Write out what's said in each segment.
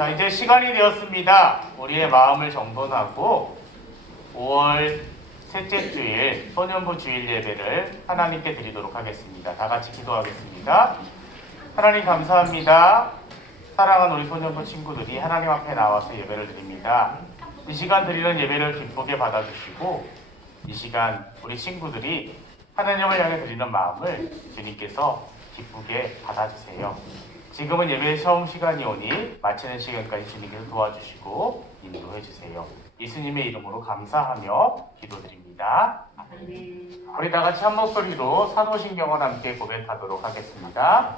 자, 이제 시간이 되었습니다. 우리의 마음을 정돈하고 5월 셋째 주일 소년부 주일 예배를 하나님께 드리도록 하겠습니다. 다 같이 기도하겠습니다. 하나님 감사합니다. 사랑하는 우리 소년부 친구들이 하나님 앞에 나와서 예배를 드립니다. 이 시간 드리는 예배를 기쁘게 받아주시고 이 시간 우리 친구들이 하나님을 향해 드리는 마음을 주님께서 기쁘게 받아주세요. 지금은 예배 처음 시간이 오니 마치는 시간까지 주님께서 도와주시고 인도해 주세요. 예수님의 이름으로 감사하며 기도드립니다. 우리 다 같이 한 목소리로 사도신경을 함께 고백하도록 하겠습니다.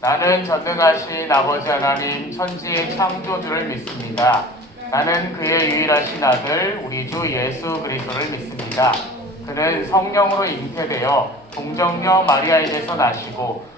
나는 전능하신 아버지 하나님 천지의 창조주를 믿습니다. 나는 그의 유일하신 아들 우리 주 예수 그리스도를 믿습니다. 그는 성령으로 잉태되어 동정녀 마리아에게서 나시고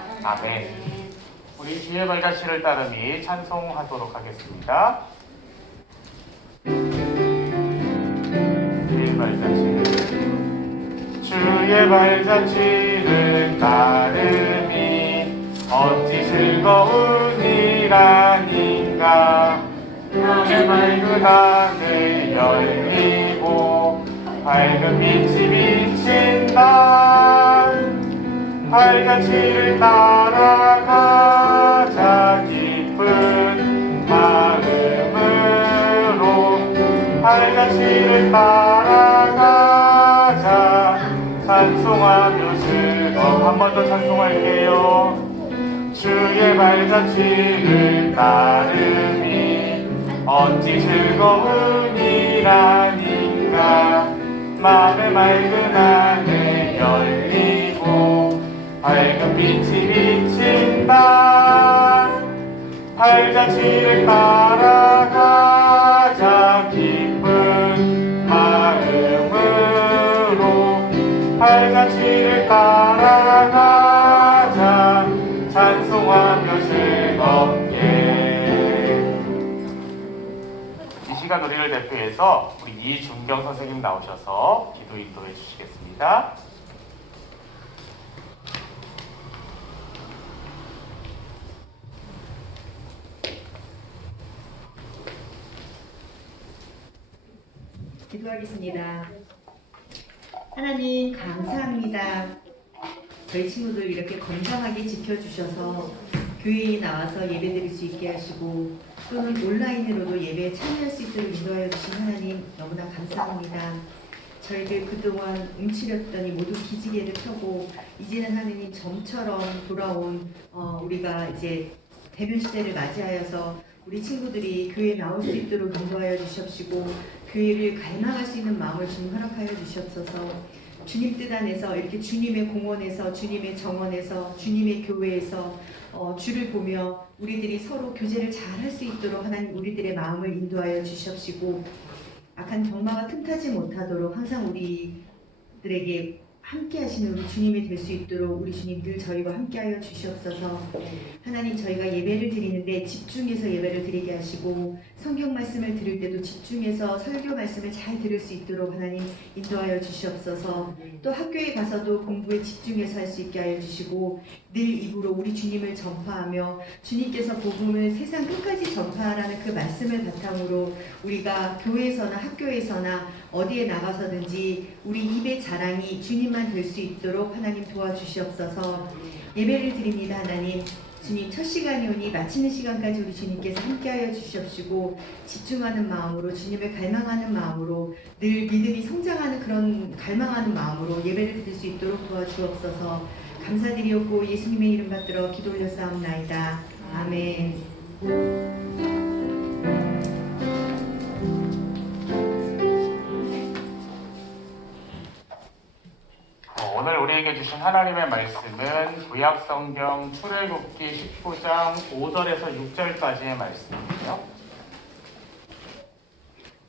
아멘. 우리 주의 발자취를 따르니 찬송하도록 하겠습니다. 주의 발자취를 주의 발자취를 따르니 어찌 즐거운 일 아닌가 나의 맑은 하늘 열리고 밝은 빛이 발자취를 따라가자 기쁜 마음으로. 발자취를 따라가자. 찬송하며 즐거워 한번 더 찬송할게요. 주의 발자취를 따르니 어찌 아닌가. 마음의 맑은 하늘 열리고 밝은 빛이 따라가자. 기쁜 마음으로 발자취를 따라가자. 찬송하며 즐겁게. 이 시간 우리를 대표해서 우리 이준경 선생님 나오셔서 기도 인도해 주시겠습니다. 기도하겠습니다. 하나님 감사합니다. 저희 친구들 이렇게 건강하게 지켜주셔서 교회에 나와서 예배드릴 수 있게 하시고 또는 온라인으로도 예배에 참여할 수 있도록 인도하여 주신 하나님 너무나 감사합니다. 저희들 그동안 움츠렸더니 모두 기지개를 펴고 이제는 하느님 점처럼 돌아온 어, 우리가 이제 대면 시대를 맞이하여서 우리 친구들이 교회에 나올 수 있도록 인도하여 주시옵시고 교회를 갈망할 수 있는 마음을 주님 허락하여 주시옵소서. 주님 뜻 안에서 이렇게 주님의 공원에서 주님의 정원에서 주님의 교회에서 어, 주를 보며 우리들이 서로 교제를 잘 할 수 있도록 하나님 우리들의 마음을 인도하여 주시옵시고 악한 경마가 틈타지 못하도록 항상 우리들에게 함께 하시는 우리 주님이 될 수 있도록 우리 주님 늘 저희와 함께하여 주시옵소서. 하나님 저희가 예배를 드리는데 집중해서 예배를 드리게 하시고 성경 말씀을 들을 때도 집중해서 설교 말씀을 잘 들을 수 있도록 하나님 인도하여 주시옵소서. 또 학교에 가서도 공부에 집중해서 할 수 있게 하여 주시고 늘 입으로 우리 주님을 전파하며 주님께서 복음을 세상 끝까지 전파하라는 그 말씀을 바탕으로 우리가 교회에서나 학교에서나 어디에 나가서든지 우리 입의 자랑이 주님만 될 수 있도록 하나님 도와주시옵소서. 예배를 드립니다 하나님. 주님 첫 시간이 오니 마치는 시간까지 우리 주님께서 함께하여 주시옵시고 집중하는 마음으로 주님을 갈망하는 마음으로 늘 믿음이 성장하는 그런 갈망하는 마음으로 예배를 드릴 수 있도록 도와주옵소서. 감사드리옵고 예수님의 이름 받들어 기도 올렸사옵나이다. 아멘 주신 하나님의 말씀은 구약 성경 출애굽기 19장 5절에서 6절까지의 말씀이에요.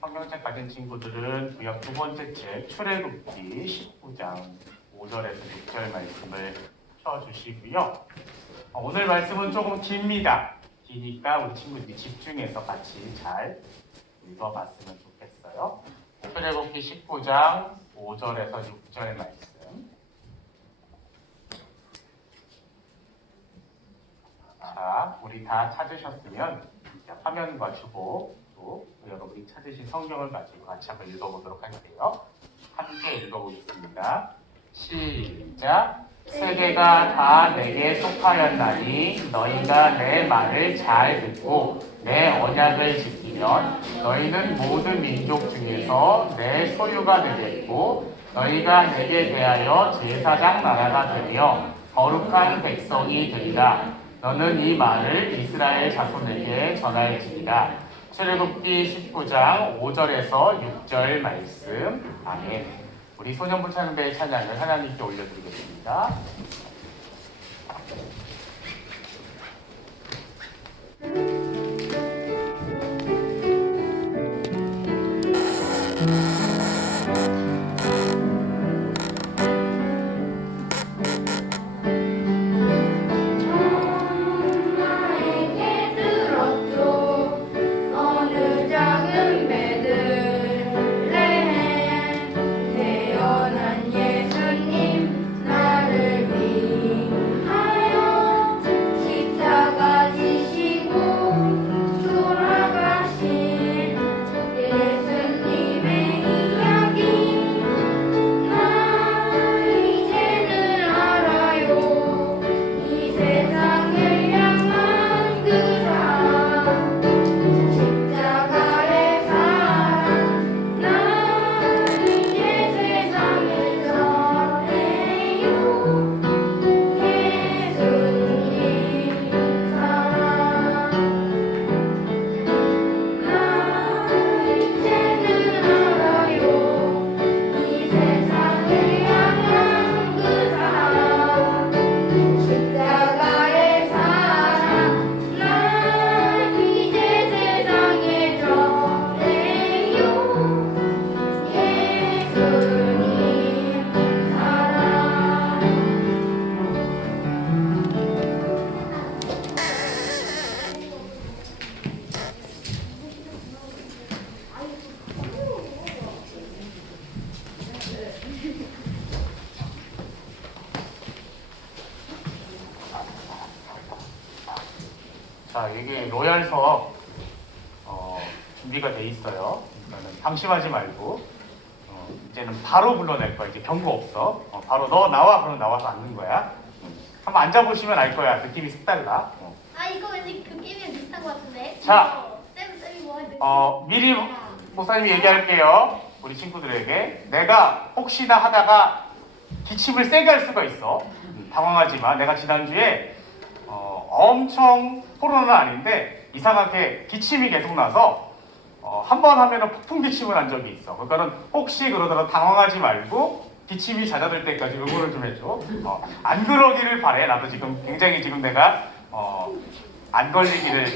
성경책 가진 친구들은 구약 두 번째 책 출애굽기 19장 5절에서 6절 말씀을 펴주시고요. 어, 오늘 말씀은 조금 깁니다. 기니까 우리 친구들이 집중해서 같이 잘 읽어봤으면 좋겠어요. 출애굽기 19장 5절에서 6절 말씀. 자, 우리 다 찾으셨으면 화면과 주고 또 여러분이 찾으신 성경을 가지고 같이 한번 읽어보도록 할게요. 함께 읽어보겠습니다. 시작. 세계가 다 내게 속하였나니 너희가 내 말을 잘 듣고 내 언약을 지키면 너희는 모든 민족 중에서 내 소유가 되겠고 너희가 내게 대하여 제사장 나라가 되며 거룩한 백성이 되리라. 너는 이 말을 이스라엘 자손에게 전할지니라. 출애굽기 19장 5절에서 6절 말씀. 아멘. 우리 소년부 찬양대의 찬양을 하나님께 올려드리겠습니다. 나와 나와서 앉는 거야. 음. 한번 앉아보시면 알 거야. 느낌이 색달라. 어. 아 이거 왠지 그 게임이랑 비슷한 것 같은데? 자. 쌤 쌤이 뭐 하는데? 어, 미리 목사님이 얘기할게요. 우리 친구들에게 내가 혹시나 하다가 기침을 세게 할 수가 있어. 음, 당황하지 마. 내가 지난주에 어, 엄청 코로나는 아닌데 이상하게 기침이 계속 나서 어, 한 번 하면은 폭풍 기침을 한 적이 있어. 그러니까는 혹시 그러다가 당황하지 말고 기침이 잦아들 때까지 응원을 좀 해줘. 어, 안 그러기를 바래. 나도 지금 굉장히 지금 내가 어, 안 걸리기를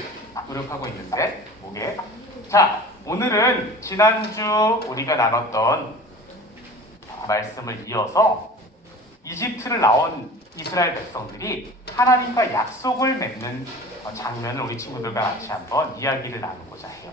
노력하고 있는데 목에. 자, 오늘은 지난주 우리가 나눴던 말씀을 이어서 이집트를 나온 이스라엘 백성들이 하나님과 약속을 맺는 어, 장면을 우리 친구들과 같이 한번 이야기를 나누고자 해요.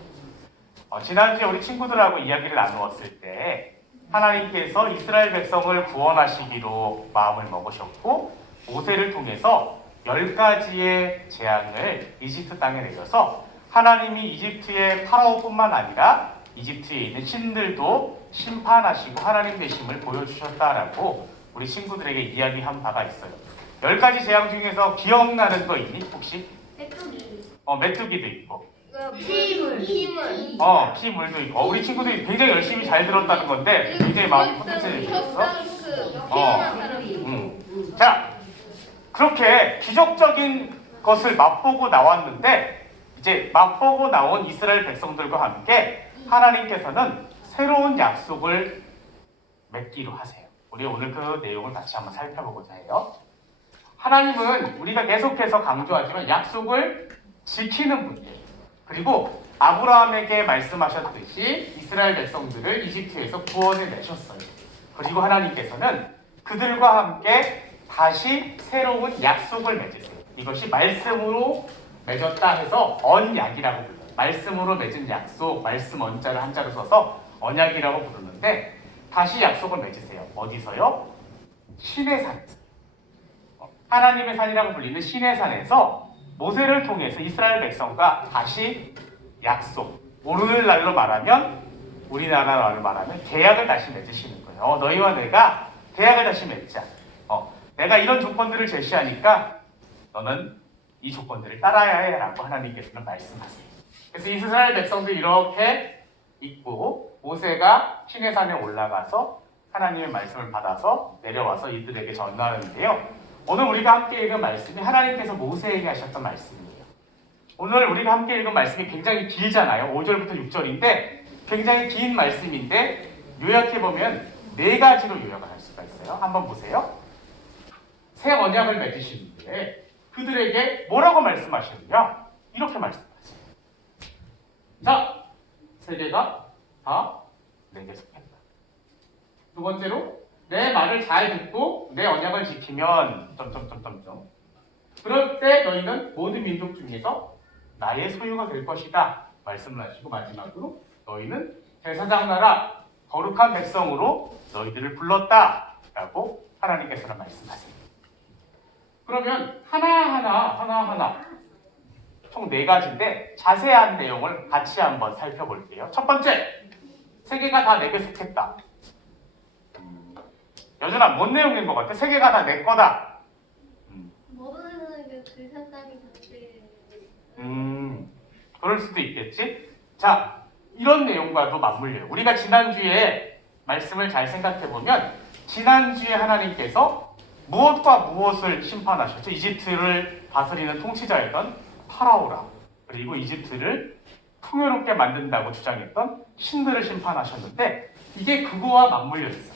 어, 지난주에 우리 친구들하고 이야기를 나누었을 때 하나님께서 이스라엘 백성을 구원하시기로 마음을 먹으셨고 모세를 통해서 열 가지의 재앙을 이집트 땅에 내려서 하나님이 이집트의 파라오뿐만 아니라 이집트에 있는 신들도 심판하시고 하나님 되심을 보여주셨다라고 우리 친구들에게 이야기한 바가 있어요. 열 가지 재앙 중에서 기억나는 거 있니? 혹시? 메뚜기 어, 메뚜기도 있고, 피물 피물 어, 피물도 있고. 어, 우리 친구들이 굉장히 열심히 잘 들었다는 건데 굉장히 마음이 뿌듯해져 있어. 어. 음. 자, 그렇게 기적적인 것을 맛보고 나왔는데 이제 맛보고 나온 이스라엘 백성들과 함께 하나님께서는 새로운 약속을 맺기로 하세요. 우리 오늘 그 내용을 같이 한번 살펴보고자 해요. 하나님은 우리가 계속해서 강조하지만 약속을 지키는 분이에요. 그리고 아브라함에게 말씀하셨듯이 이스라엘 백성들을 이집트에서 구원해 내셨어요. 그리고 하나님께서는 그들과 함께 다시 새로운 약속을 맺으세요. 이것이 말씀으로 맺었다 해서 언약이라고 불러요. 말씀으로 맺은 약속, 말씀 언자를 한자로 써서 언약이라고 부르는데 다시 약속을 맺으세요. 어디서요? 신의 산에서. 어, 하나님의 산이라고 불리는 신의 산에서 모세를 통해서 이스라엘 백성과 다시 약속. 오늘날로 말하면 우리나라 말로 말하면 계약을 다시 맺으시는 거예요. 어, 너희와 내가 계약을 다시 맺자. 어, 내가 이런 조건들을 제시하니까 너는 이 조건들을 따라야 해라고 하나님께서는 말씀하세요. 그래서 이스라엘 백성들이 이렇게 있고 모세가 신의 산에 올라가서 하나님의 말씀을 받아서 내려와서 이들에게 전하는데요. 오늘 우리가 함께 읽은 말씀이 하나님께서 모세에게 하셨던 말씀이에요. 오늘 우리가 함께 읽은 말씀이 굉장히 길잖아요. 5절부터 6절인데 굉장히 긴 말씀인데 요약해 보면 네 가지로 요약을 할 수가 있어요. 한번 보세요. 새 언약을 맺으시는데 그들에게 뭐라고 말씀하시느냐? 이렇게 말씀하세요. 자, 세계가 다 내게 속한다. 두 번째로 내 말을 잘 듣고 내 언약을 지키면 점점점점점 그럴 때 너희는 모든 민족 중에서 나의 소유가 될 것이다. 말씀을 하시고 마지막으로 너희는 제사장 나라 거룩한 백성으로 너희들을 불렀다 라고 하나님께서는 말씀하세요. 그러면 하나하나 하나하나 총 네 가지인데 자세한 내용을 같이 한번 살펴볼게요. 첫 번째, 세계가 다 내게 속했다. 음, 여준아, 뭔 내용인 것 같아? 세계가 다 내 거다. 음, 모르는 그 제사장이 같이 음, 그럴 수도 있겠지. 자, 이런 내용과도 맞물려요. 우리가 지난주에 말씀을 잘 생각해 보면 지난주에 하나님께서 무엇과 무엇을 심판하셨죠? 이집트를 다스리는 통치자였던 파라오라 그리고 이집트를 풍요롭게 만든다고 주장했던 신들을 심판하셨는데 이게 그거와 맞물려 있어요.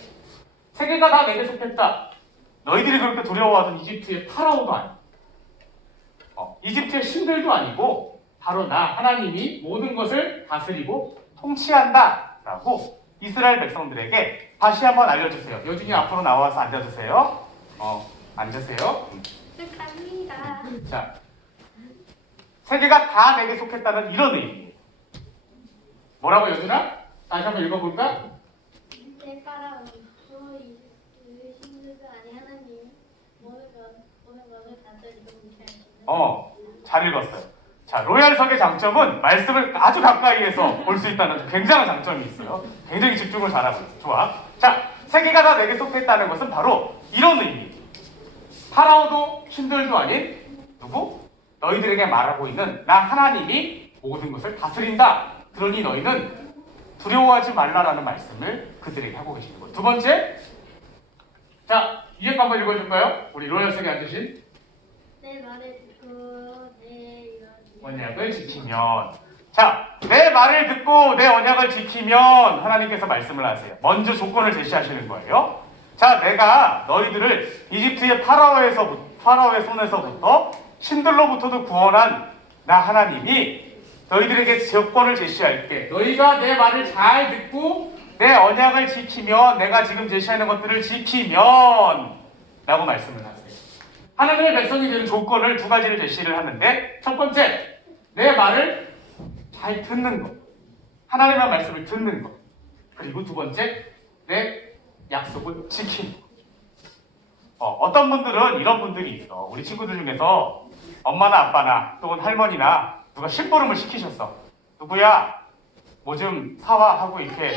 세계가 다 내게 속했다. 너희들이 그렇게 두려워하던 이집트의 파라오도 아니고 어, 이집트의 신들도 아니고 바로 나 하나님이 모든 것을 다스리고 통치한다 라고 이스라엘 백성들에게 다시 한번 알려주세요. 여준이 앞으로 나와서 앉아주세요. 어, 앉으세요. 음. 갑니다. 자, 세계가 다 내게 속했다는 이런 의미예요. 뭐라고 여준아? 다시 한번 읽어볼까? 내 파라오 그 신들도 아니 하나님 모든 것 모든 것을 다스리고 통치하시는 어, 잘 읽었어요. 자, 로얄석의 장점은 말씀을 아주 가까이에서 볼 수 있다는 굉장한 장점이 있어요. 굉장히 집중을 잘하고 있어요. 좋아. 자, 세계가 다 내게 속했다는 것은 바로 이런 의미. 파라오도 신들도 아닌 누구? 너희들에게 말하고 있는 나 하나님이 모든 것을 다스린다. 그러니 너희는 두려워하지 말라라는 말씀을 그들에게 하고 계시는 거예요. 두 번째, 자, 위에 거 한번 읽어줄까요? 우리 로얄석에 앉으신 내 이런 언약을 지키면 자, 내 말을 듣고 내 언약을 지키면 하나님께서 말씀을 하세요. 먼저 조건을 제시하시는 거예요. 자, 내가 너희들을 이집트의 파라오에서 파라오의 손에서부터 신들로부터도 구원한 나 하나님이 너희들에게 조건을 제시할 때 너희가 내 말을 잘 듣고 내 언약을 지키면 내가 지금 제시하는 것들을 지키면 라고 말씀을 하세요. 하나님의 백성이 되는 조건을 두 가지를 제시를 하는데 첫 번째 내 말을 잘 듣는 것. 하나님의 말씀을 듣는 것. 그리고 두 번째 내 약속을 지키는 것. 어, 어떤 분들은 이런 분들이 있어. 우리 친구들 중에서 엄마나 아빠나 또는 할머니나 누가 심부름을 시키셨어. 누구야? 뭐 좀 사와 하고 이렇게.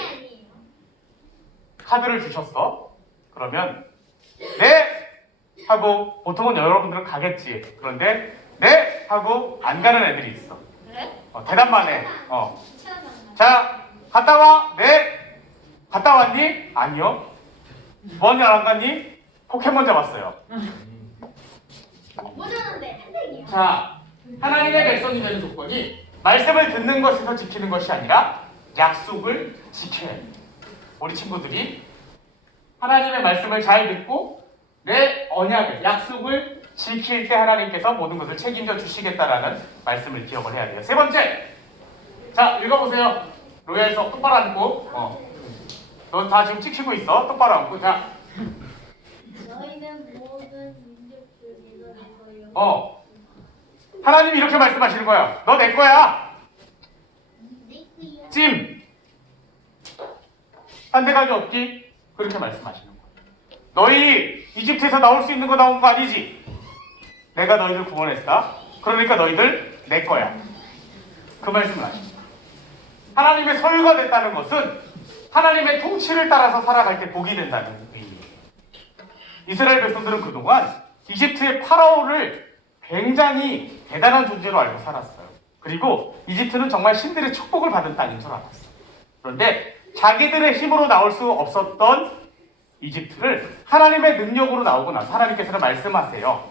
카드를 주셨어. 그러면 네 하고 보통은 여러분들은 가겠지. 그런데 네 하고 안 가는 애들이 있어. 그래? 어, 대답만 해. 어. 귀찮아. 자, 갔다 와. 네. 갔다 왔니? 아니요. 뭐하냐 안 갔니? 포켓몬 잡았어요. 모자는데 한색이야. 자, 하나님의 백성이 되는 조건이 말씀을 듣는 것에서 지키는 것이 아니라 약속을 지켜야 합니다. 우리 친구들이 하나님의 말씀을 잘 듣고 내 언약을, 약속을 지킬 때 하나님께서 모든 것을 책임져 주시겠다라는 말씀을 기억을 해야 돼요. 세 번째, 자, 읽어보세요. 로얄서 똑바로 앉고. 어. 넌다 지금 찍히고 있어. 똑바로 앉고. 자, 너희는 모든 민족 중에서 내 거요. 어. 하나님이 이렇게 말씀하시는 거야. 너 내 거야. 내 거야. 찜. 딴데 가기 없기? 그렇게 말씀하시는 거야. 너희 이집트에서 나올 수 있는 거 나온 거 아니지? 내가 너희들 구원했다. 그러니까 너희들 내 거야. 그 말씀을 하십니다. 하나님의 소유가 됐다는 것은 하나님의 통치를 따라서 살아갈 때 복이 된다는 의미예요. 이스라엘 백성들은 그동안 이집트의 파라오를 굉장히 대단한 존재로 알고 살았어요. 그리고 이집트는 정말 신들의 축복을 받은 땅인 줄 알았어요. 그런데 자기들의 힘으로 나올 수 없었던 이집트를 하나님의 능력으로 나오고 나서 하나님께서는 말씀하세요.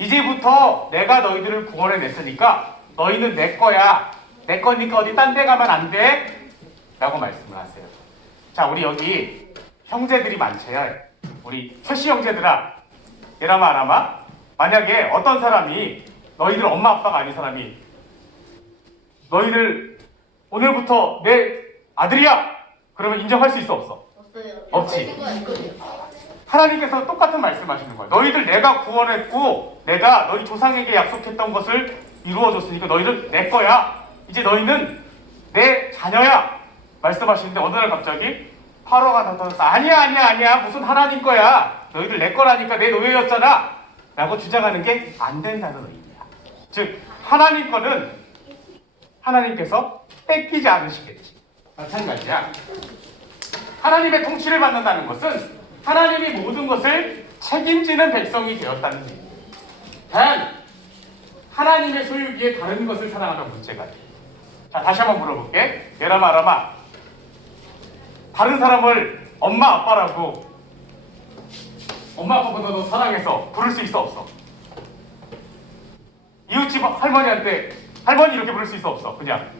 이제부터 내가 너희들을 구원해 냈으니까 너희는 내 거야. 내 거니까 어디 딴 데 가면 안 돼. 라고 말씀을 하세요. 자, 우리 여기 형제들이 많죠. 우리 최씨 형제들아. 이라마 아라마. 만약에 어떤 사람이 너희들 엄마 아빠가 아닌 사람이 너희들 오늘부터 내 아들이야. 그러면 인정할 수 있어 없어? 없지. 하나님께서 똑같은 말씀하시는 거예요. 너희들 내가 구원했고 내가 너희 조상에게 약속했던 것을 이루어줬으니까 너희들 내 거야. 이제 너희는 내 자녀야. 말씀하시는데 어느 날 갑자기 파로가 나타나서 아니야 아니야 아니야 무슨 하나님 거야. 너희들 내 거라니까 내 노예였잖아. 라고 주장하는 게 안 된다는 의미야. 즉 하나님 거는 하나님께서 뺏기지 않으시겠지. 마찬가지야. 하나님의 통치를 받는다는 것은 하나님이 모든 것을 책임지는 백성이 되었다는 얘기예요. 단 하나님의 소유기에 다른 것을 사랑하는 문제가 돼요. 자 다시 한번 물어볼게. 예라마 라마 다른 사람을 엄마 아빠라고 엄마 아빠보다 더 사랑해서 부를 수 있어 없어? 이웃집 할머니한테 할머니 이렇게 부를 수 있어 없어? 그냥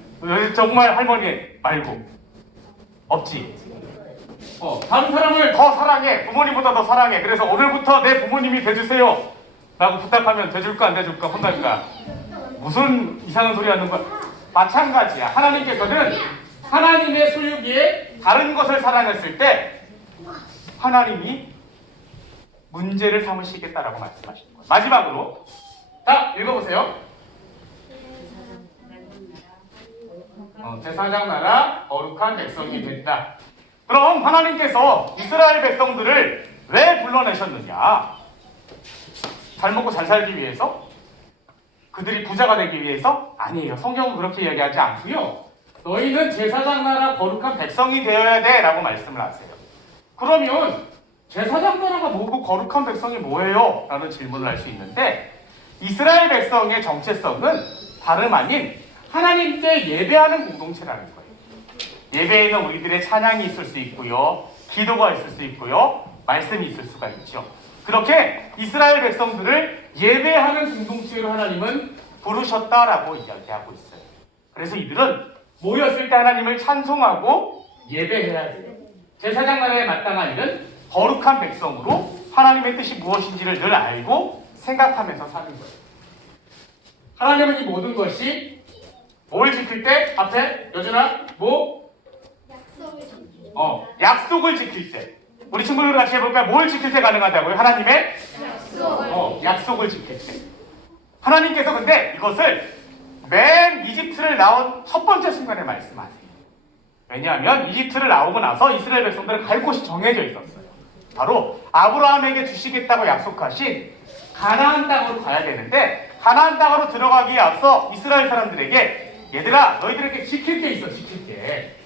정말 할머니 말고 없지. 어, 다른 사람을 더 사랑해. 부모님보다 더 사랑해. 그래서 오늘부터 내 부모님이 돼주세요. 라고 부탁하면 돼줄까 안 돼줄까 혼날까? 무슨 이상한 소리 하는 거야? 마찬가지야. 하나님께서는 하나님의 소유기에 다른 것을 사랑했을 때 하나님이 문제를 삼으시겠다라고 말씀하시는 거예요. 마지막으로 자 읽어보세요. 어, 제사장 나라 거룩한 백성이 됐다. 그럼 하나님께서 이스라엘 백성들을 왜 불러내셨느냐? 잘 먹고 잘 살기 위해서? 그들이 부자가 되기 위해서? 아니에요. 성경은 그렇게 이야기하지 않고요. 너희는 제사장 나라 거룩한 백성이 되어야 돼 라고 말씀을 하세요. 그러면 제사장 나라가 뭐고 거룩한 백성이 뭐예요? 라는 질문을 할 수 있는데 이스라엘 백성의 정체성은 다름 아닌 하나님께 예배하는 공동체라는 거예요. 예배에는 우리들의 찬양이 있을 수 있고요. 기도가 있을 수 있고요. 말씀이 있을 수가 있죠. 그렇게 이스라엘 백성들을 예배하는 공동체로 하나님은 부르셨다라고 이야기하고 있어요. 그래서 이들은 모였을 때 하나님을 찬송하고 예배해야 돼요. 제사장 나라에 마땅한 일은 거룩한 백성으로 하나님의 뜻이 무엇인지를 늘 알고 생각하면서 사는 거예요. 하나님은 이 모든 것이 뭘 지킬 때 앞에 여준아 뭐 약속을 지키고. 어, 약속을 지킬 때. 우리 친구들 같이 해볼까요? 뭘 지킬 때 가능하다고요? 하나님의 약속을. 어, 약속을 지킬 때. 하나님께서 근데 이것을 맨 이집트를 나온 첫 번째 순간에 말씀하세요. 왜냐하면 이집트를 나오고 나서 이스라엘 백성들은 갈 곳이 정해져 있었어요. 바로 아브라함에게 주시겠다고 약속하신 가나안 땅으로 가야 되는데 가나안 땅으로 들어가기에 앞서 이스라엘 사람들에게 얘들아 너희들에게 지킬 게 있어 지킬 게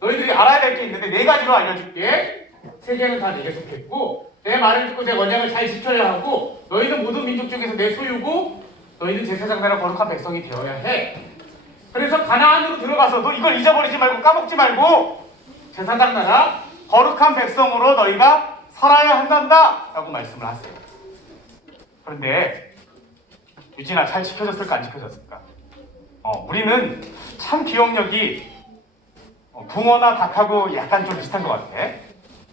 너희들이 알아야 될 게 있는데 네 가지로 알려줄게. 세 개는 다 내게 속했고 내 말을 듣고 내 원장을 잘 지켜야 하고 너희는 모든 민족 중에서 내 소유고 너희는 제사장 나라 거룩한 백성이 되어야 해. 그래서 가나안으로 들어가서도 이걸 잊어버리지 말고 까먹지 말고 제사장 나라 거룩한 백성으로 너희가 살아야 한단다 라고 말씀을 하세요. 그런데 유진아 잘 지켜졌을까 안 지켜졌을까? 어, 우리는 참 기억력이 어, 붕어나 닭하고 약간 좀 비슷한 것 같아.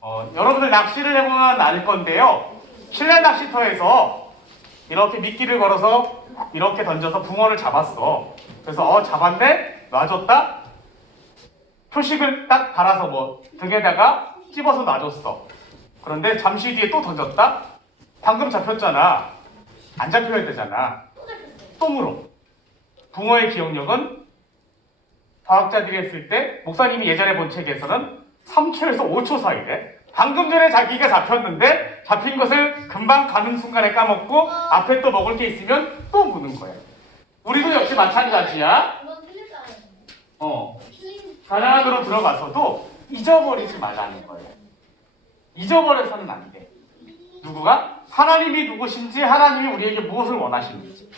어, 여러분들 낚시를 해보면 알 건데요. 실내 낚시터에서 이렇게 미끼를 걸어서 이렇게 던져서 붕어를 잡았어. 그래서 어 잡았네? 놔줬다? 표식을 딱 달아서 뭐 등에다가 찝어서 놔줬어. 그런데 잠시 뒤에 또 던졌다? 방금 잡혔잖아. 안 잡혀야 되잖아. 또 물어. 붕어의 기억력은 과학자들이 했을 때 목사님이 예전에 본 책에서는 3초에서 5초 사이래. 방금 전에 자기가 잡혔는데 잡힌 것을 금방 가는 순간에 까먹고 앞에 또 먹을 게 있으면 또 무는 거야. 우리도 역시 마찬가지야. 어. 가난으로 들어가서도 잊어버리지 말라는 거예요. 잊어버려서는 안 돼. 누구가? 하나님이 누구신지, 하나님이 우리에게 무엇을 원하시는지.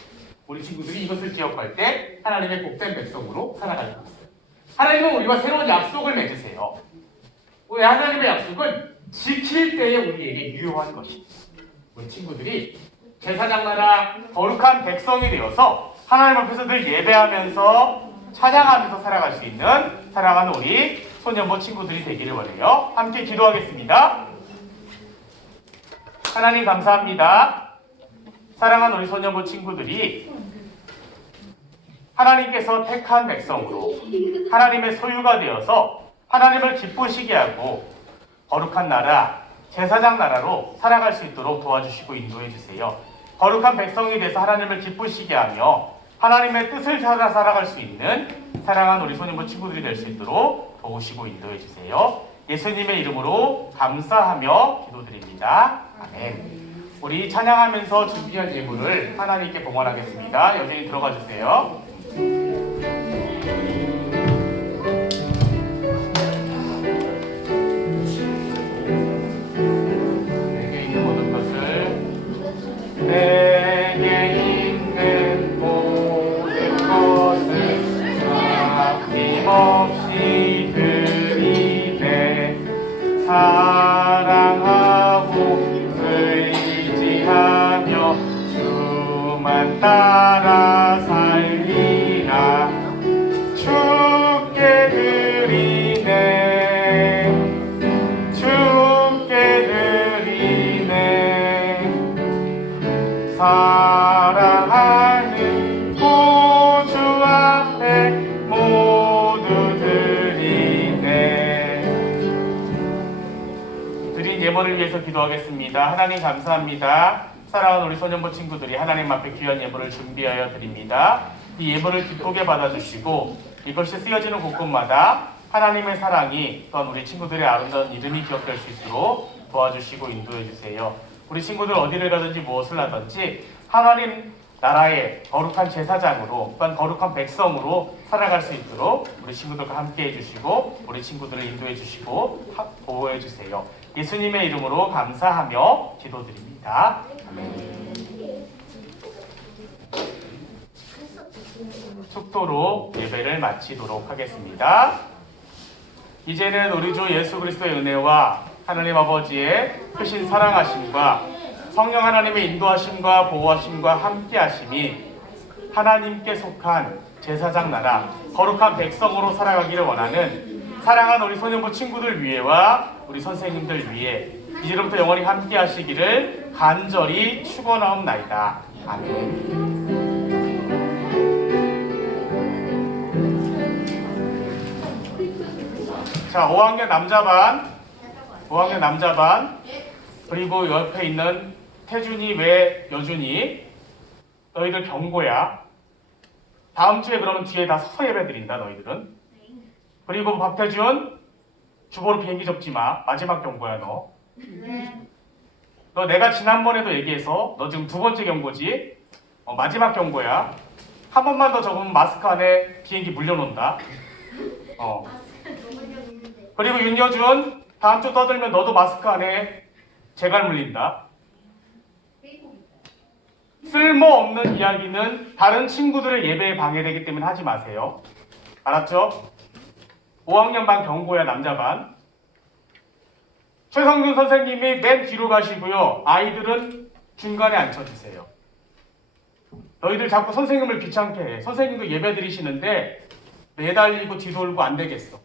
우리 친구들이 이것을 기억할 때 하나님의 복된 백성으로 수 있어요. 하나님은 우리와 새로운 약속을 맺으세요. 우리 하나님의 약속은 지킬 때에 우리에게 유효한 것이죠. 우리 친구들이 제사장 나라 거룩한 백성이 되어서 하나님 앞에서 늘 예배하면서 찬양하면서 살아갈 수 있는 사랑하는 우리 소년부 친구들이 되기를 원해요. 함께 기도하겠습니다. 하나님 감사합니다. 사랑하는 우리 소년부 친구들이 하나님께서 택한 백성으로 하나님의 소유가 되어서 하나님을 기쁘시게 하고 거룩한 나라, 제사장 나라로 살아갈 수 있도록 도와주시고 인도해 주세요. 거룩한 백성이 돼서 하나님을 기쁘시게 하며 하나님의 뜻을 찾아 살아갈 수 있는 사랑하는 우리 소년부 친구들이 될 수 있도록 도우시고 인도해 주세요. 예수님의 이름으로 감사하며 기도드립니다. 아멘. 우리 찬양하면서 준비한 예물을 하나님께 봉헌하겠습니다. 여전히 들어가 주세요. 기도하겠습니다 하나님 감사합니다 사랑하는 우리 소년부 친구들이 하나님 앞에 귀한 예물을 준비하여 드립니다 이 예물을 기쁘게 받아주시고 이것이 쓰여지는 곳곳마다 하나님의 사랑이 또한 우리 친구들의 아름다운 이름이 기억될 수 있도록 도와주시고 인도해 주세요. 우리 친구들 어디를 가든지 무엇을 하든지 하나님 나라의 거룩한 제사장으로 또한 거룩한 백성으로 살아갈 수 있도록 우리 친구들과 함께 해주시고 우리 친구들을 인도해 주시고 하- 보호해 주세요. 예수님의 이름으로 감사하며 기도드립니다. 축도로 예배를 마치도록 하겠습니다. 이제는 우리 주 예수 그리스도의 은혜와 하나님 아버지의 크신 사랑하심과 성령 하나님의 인도하심과 보호하심과 함께하심이 하나님께 속한 제사장 나라 거룩한 백성으로 살아가기를 원하는 사랑하는 우리 소년부 친구들 위해와 우리 선생님들 위해 이제부터 영원히 함께 하시기를 간절히 축원하옵나이다. 아멘. 자, 5학년 남자반, 5학년 남자반, 그리고 옆에 있는 태준이 외 여준이, 너희들 경고야. 다음 주에 그러면 뒤에 다 서서 예배 드린다, 너희들은. 그리고 박태준, 주보로 비행기 접지 마. 마지막 경고야, 너. 너 내가 지난번에도 얘기해서 너 지금 두 번째 경고지? 어, 마지막 경고야. 한 번만 더 적으면 마스크 안에 비행기 물려놓는다. 어. 그리고 윤여준 다음 주 떠들면 너도 마스크 안에 재갈 물린다. 쓸모없는 이야기는 다른 친구들의 예배에 방해되기 때문에 하지 마세요. 알았죠? 5학년 반 경고야 남자 반. 최성준 선생님이 맨 뒤로 가시고요. 아이들은 중간에 앉혀주세요. 너희들 자꾸 선생님을 귀찮게 해. 선생님도 예배 드리시는데 매달리고 뒤돌고 안 되겠어.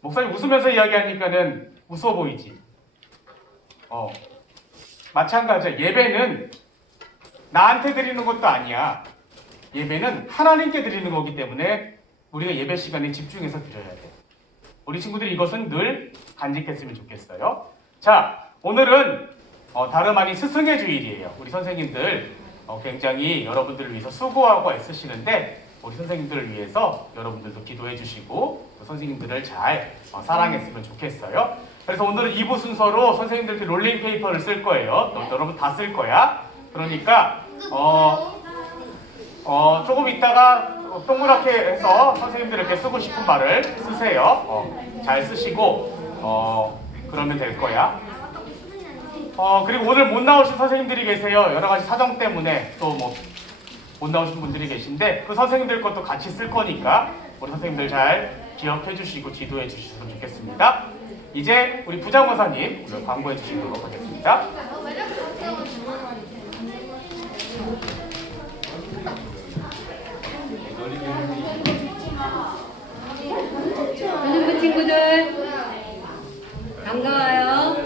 목사님 웃으면서 이야기하니까는 웃어 보이지. 어. 마찬가지야. 예배는 나한테 드리는 것도 아니야. 예배는 하나님께 드리는 거기 때문에 우리가 예배 시간에 집중해서 드려야 돼. 우리 친구들이 이것은 늘 간직했으면 좋겠어요. 자, 오늘은 어, 다름 아닌 스승의 주일이에요. 우리 선생님들 어, 굉장히 여러분들을 위해서 수고하고 애쓰시는데 우리 선생님들을 위해서 여러분들도 기도해 주시고 또 선생님들을 잘 어, 사랑했으면 좋겠어요. 그래서 오늘은 2부 순서로 선생님들께 롤링 페이퍼를 쓸 거예요. 너, 여러분 다 쓸 거야. 그러니까 어, 어, 조금 있다가 동그랗게 해서 선생님들 이렇게 쓰고 싶은 말을 쓰세요. 어, 잘 쓰시고 어, 그러면 될 거야. 어, 그리고 오늘 못 나오신 선생님들이 계세요. 여러 가지 사정 때문에 또 뭐 못 나오신 분들이 계신데 그 선생님들 것도 같이 쓸 거니까 우리 선생님들 잘 기억해 주시고 지도해 주시면 좋겠습니다. 이제 우리 부장원사님 광고해 주시도록 하겠습니다. 선생님 친구들 반가워요.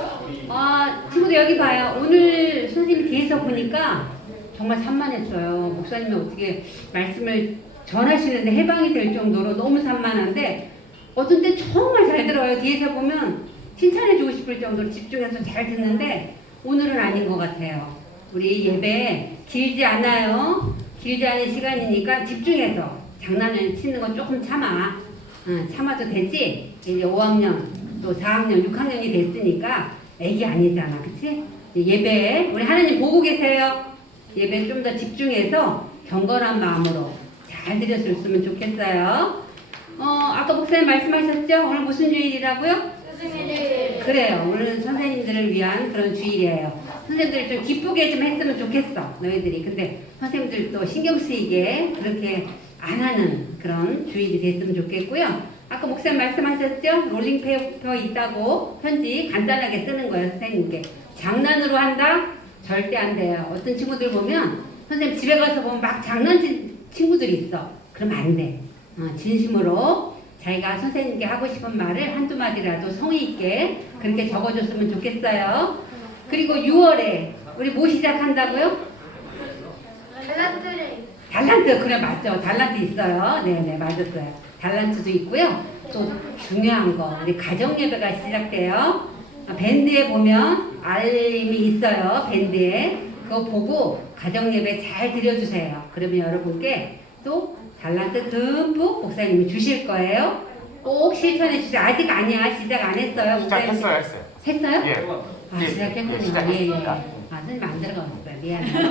아 친구들 여기 봐요. 오늘 선생님이 뒤에서 보니까 정말 산만했어요. 목사님이 어떻게 말씀을 전하시는데 해방이 될 정도로 너무 산만한데 어떤 때 정말 잘 들어요. 뒤에서 보면 칭찬해주고 싶을 정도로 집중해서 잘 듣는데 오늘은 아닌 것 같아요. 우리 예배 길지 않아요. 길지 않은 시간이니까 집중해서 장난을 치는 건 조금 참아. 응, 참아도 되지? 이제 5학년, 또 4학년, 6학년이 됐으니까 애기 아니잖아. 그치? 예배, 우리 하나님 보고 계세요. 예배 좀 더 집중해서 경건한 마음으로 잘 드렸으면 좋겠어요. 어, 아까 목사님 말씀하셨죠? 오늘 무슨 주일이라고요? 그래요. 오늘은 선생님들을 위한 그런 주일이에요. 선생님들 좀 기쁘게 좀 했으면 좋겠어. 너희들이. 근데 선생님들도 신경 쓰이게 그렇게 안 하는 그런 주일이 됐으면 좋겠고요. 아까 목사님 말씀하셨죠? 롤링페이퍼 있다고 편지 간단하게 쓰는 거예요. 선생님께. 장난으로 한다? 절대 안 돼요. 어떤 친구들 보면 선생님 집에 가서 보면 막 장난친 친구들이 있어. 그러면 안 돼. 어, 진심으로 자기가 선생님께 하고 싶은 말을 한두 마디라도 성의 있게 그렇게 적어줬으면 좋겠어요. 그리고 6월에 우리 뭐 시작한다고요? 밸런스를 달란트 그래 맞죠. 달란트 있어요. 네네 맞았어요. 달란트도 있고요. 또 중요한 거 우리 가정 예배가 시작돼요. 아, 밴드에 보면 알림이 있어요 밴드에. 그거 보고 가정 예배 잘 드려주세요. 그러면 여러분께 또 달란트 듬뿍 목사님이 주실 거예요. 꼭 실천해 주세요. 아직 아니야. 시작 안 했어요. 시작했어요, 했어요. 했어요? 예. 아 예, 시작했군요 예, 예, 예. 시작했습니다. 아 선생님 안 들어갔어요 미안해요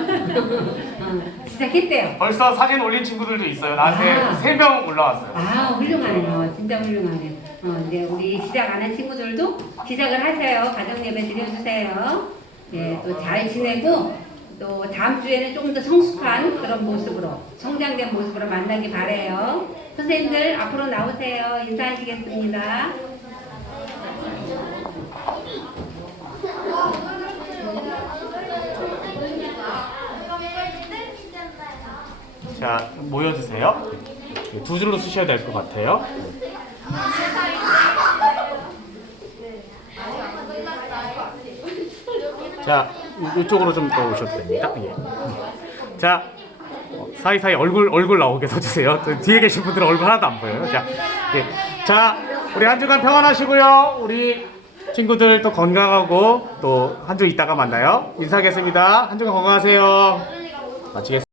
어, 시작했대요 벌써 사진 올린 친구들도 있어요. 나한테 아. 세명 올라왔어요. 아 훌륭하네요. 진짜 훌륭하네요. 어, 이제 우리 시작 안 한 친구들도 시작을 하세요. 가정 예배 드려주세요. 예, 또 잘 지내고 또 다음 주에는 조금 더 성숙한 그런 모습으로 성장된 모습으로 만나기 바래요. 선생님들 앞으로 나오세요. 인사하시겠습니다. 자, 모여주세요. 네, 두 줄로 쓰셔야 될 것 같아요. 자, 이- 이쪽으로 좀 더 오셔도 됩니다. 예. 자, 어, 사이사이 얼굴 얼굴 나오게 서주세요. 저 뒤에 계신 분들은 얼굴 하나도 안 보여요. 자, 예. 자, 우리 한 주간 평안하시고요. 우리 친구들 또 건강하고 또 한 주 있다가 만나요. 인사하겠습니다. 한 주간 건강하세요. 마치겠습니다.